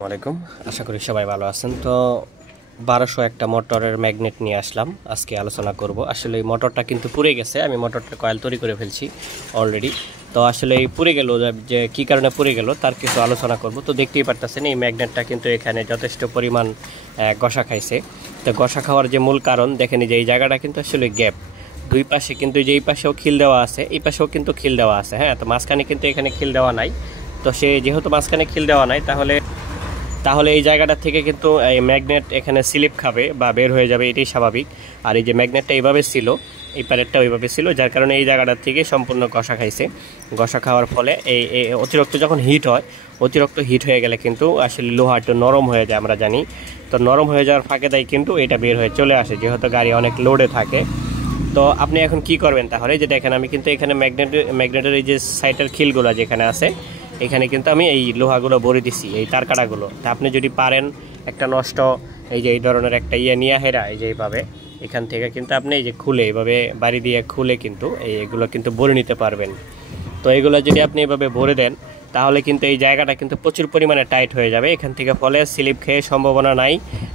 আসসালামাইকুম, আশা করি সবাই ভালো আছেন। তো 1200 একটা মোটরের ম্যাগনেট নিয়ে আসলাম, আজকে আলোচনা করব। আসলে এই মোটরটা কিন্তু পুড়ে গেছে, আমি মোটরটা কয়েল তৈরি করে ফেলছি অলরেডি। তো আসলে এই পুড়ে গেল, যে কী কারণে পুড়ে গেল তার কিছু আলোচনা করব। তো দেখতেই পারতেছেন এই ম্যাগনেটটা কিন্তু এখানে যথেষ্ট পরিমাণ ঘষা খাইছে। তো ঘষা খাওয়ার যে মূল কারণ দেখেন, যে এই জায়গাটা কিন্তু আসলে গ্যাপ, দুই পাশে কিন্তু যে এই পাশেও খিল দেওয়া আছে, এই পাশেও কিন্তু খিল দেওয়া আছে। হ্যাঁ, তো মাঝখানে কিন্তু এখানে খিল দেওয়া নাই। তো সে যেহেতু মাঝখানে খিল দেওয়া নাই, তাহলে এই জায়গাটা থেকে কিন্তু এই ম্যাগনেট এখানে স্লিপ খাবে বা বের হয়ে যাবে, এটাই স্বাভাবিক। আর এই যে ম্যাগনেটটা এইভাবে ছিল, এই প্যারেটটা ওইভাবে ছিল, যার কারণে এই জায়গাটার থেকে সম্পূর্ণ ঘষা খাইছে। ঘষা খাওয়ার ফলে এই অতিরিক্ত যখন হিট হয়, অতিরিক্ত হিট হয়ে গেলে কিন্তু আসলে লোহা একটু নরম হয়ে যায়, আমরা জানি। তো নরম হয়ে যাওয়ার ফাঁকে দেয় কিন্তু এটা বের হয়ে চলে আসে, যেহেতু গাড়ি অনেক লোডে থাকে। তো আপনি এখন কি করবেন তাহলে, যে দেখেন আমি কিন্তু এখানে ম্যাগনেটের এই যে সাইডের খিলগুলো যেখানে আছে, এখানে কিন্তু আমি এই লোহাগুলো ভরে দিছি, এই তার কাটাগুলো। তা আপনি যদি পারেন একটা নষ্ট এই যে এই ধরনের একটা নিয়ে হেরা, এই যে এইভাবে এখান থেকে কিন্তু আপনি এই যে খুলে এইভাবে বাড়ি দিয়ে খুলে কিন্তু এগুলো কিন্তু ভরে নিতে পারবেন। তো এগুলো যদি আপনি এভাবে ভরে দেন, তাহলে কিন্তু এই জায়গাটা কিন্তু প্রচুর পরিমাণে টাইট হয়ে যাবে এখান থেকে, ফলে স্লিপ খেয়ে সম্ভাবনা নাই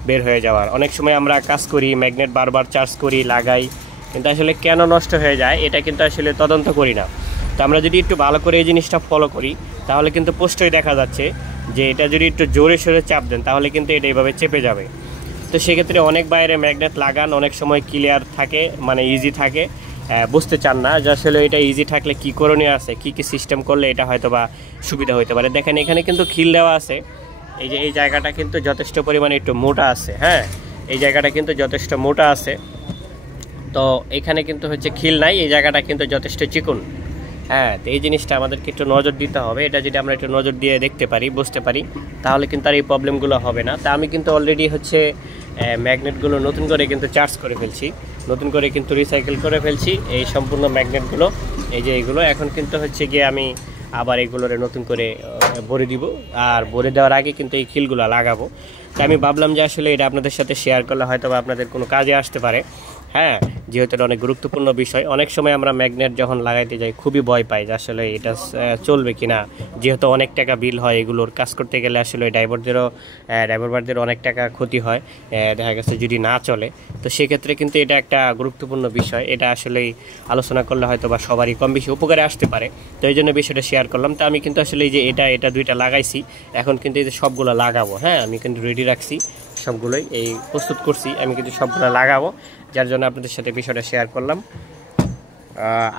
বের হয়ে যাওয়ার। অনেক সময় আমরা কাজ করি, ম্যাগনেট বারবার চার্জ করি, লাগাই, কিন্তু আসলে কেন নষ্ট হয়ে যায় এটা কিন্তু আসলে তদন্ত করি না। তো আমরা যদি একটু ভালো করে এই জিনিসটা ফলো করি, তাহলে কিন্তু স্পষ্টই দেখা যাচ্ছে যে এটা যদি একটু জোরে সোরে চাপ দেন, তাহলে কিন্তু এটা এইভাবে চেপে যাবে। তো সেক্ষেত্রে অনেক বাইরে ম্যাগনেট লাগান, অনেক সময় ক্লিয়ার থাকে, মানে ইজি থাকে, বুঝতে চান না যে আসলে এটা ইজি থাকলে কী করণীয় আছে, কী কী সিস্টেম করলে এটা হয়তো বা সুবিধা হতে পারে। দেখেন এখানে কিন্তু খিল দেওয়া আছে, এই যে এই জায়গাটা কিন্তু যথেষ্ট পরিমাণে একটু মোটা আছে। হ্যাঁ, এই জায়গাটা কিন্তু যথেষ্ট মোটা আছে। তো এখানে কিন্তু হচ্ছে খিল নাই, এই জায়গাটা কিন্তু যথেষ্ট চিকন। হ্যাঁ, তো এই জিনিসটা আমাদেরকে একটু নজর দিতে হবে। এটা যদি আমরা একটু নজর দিয়ে দেখতে পারি, বুঝতে পারি, তাহলে কিন্তু আর এই প্রবলেমগুলো হবে না। তা আমি কিন্তু অলরেডি হচ্ছে ম্যাগনেটগুলো নতুন করে কিন্তু চার্জ করে ফেলছি, নতুন করে কিন্তু রিসাইকেল করে ফেলছি এই সম্পূর্ণ ম্যাগনেটগুলো। এই যে এইগুলো এখন কিন্তু হচ্ছে গিয়ে আমি আবার এগুলোর নতুন করে ভরে দিব, আর ভরে দেওয়ার আগে কিন্তু এই খিলগুলো লাগাবো। তো আমি ভাবলাম যে আসলে এটা আপনাদের সাথে শেয়ার করলে হয়তো বা আপনাদের কোনো কাজে আসতে পারে। হ্যাঁ, যেহেতু এটা অনেক গুরুত্বপূর্ণ বিষয়। অনেক সময় আমরা ম্যাগনেট যখন লাগাইতে যাই খুবই ভয় পাই যে আসলে এটা চলবে কিনা, যেহেতু অনেক টাকা বিল হয় এগুলোর কাজ করতে গেলে। আসলে ড্রাইভারদেরও অনেক টাকা ক্ষতি হয়, দেখা গেছে যদি না চলে। তো সেক্ষেত্রে কিন্তু এটা একটা গুরুত্বপূর্ণ বিষয়, এটা আসলেই আলোচনা করলে হয়তো বা সবারই কম বেশি উপকারে আসতে পারে। তো এই জন্য বিষয়টা শেয়ার করলাম। তো আমি কিন্তু আসলে এই যে এটা দুইটা লাগাইছি, এখন কিন্তু এই যে সবগুলো লাগাবো। হ্যাঁ, আমি কিন্তু রেডি রাখছি সবগুলোই, এই প্রস্তুত করছি, আমি কিন্তু সবগুলো লাগাবো, যার জন্য আপনাদের সাথে বিষয়টা শেয়ার করলাম।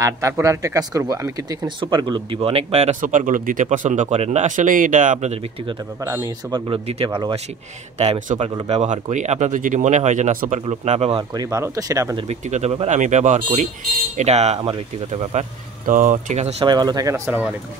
আর তারপর আরেকটা কাজ করব, আমি কিন্তু এখানে সুপার গ্লুপ দিব। অনেক ভাইয়েরা সুপার গ্লুপ দিতে পছন্দ করেন না, আসলে এটা আপনাদের ব্যক্তিগত ব্যাপার। আমি সুপার গ্লুপ দিতে ভালোবাসি, তাই আমি সুপার গ্লুপ ব্যবহার করি। আপনাদের যদি মনে হয় যে না সুপার গ্লুপ না ব্যবহার করি ভালো, তো সেটা আপনাদের ব্যক্তিগত ব্যাপার, আমি ব্যবহার করি, এটা আমার ব্যক্তিগত ব্যাপার। তো ঠিক আছে, সবাই ভালো থাকেন, আসসালামু আলাইকুম।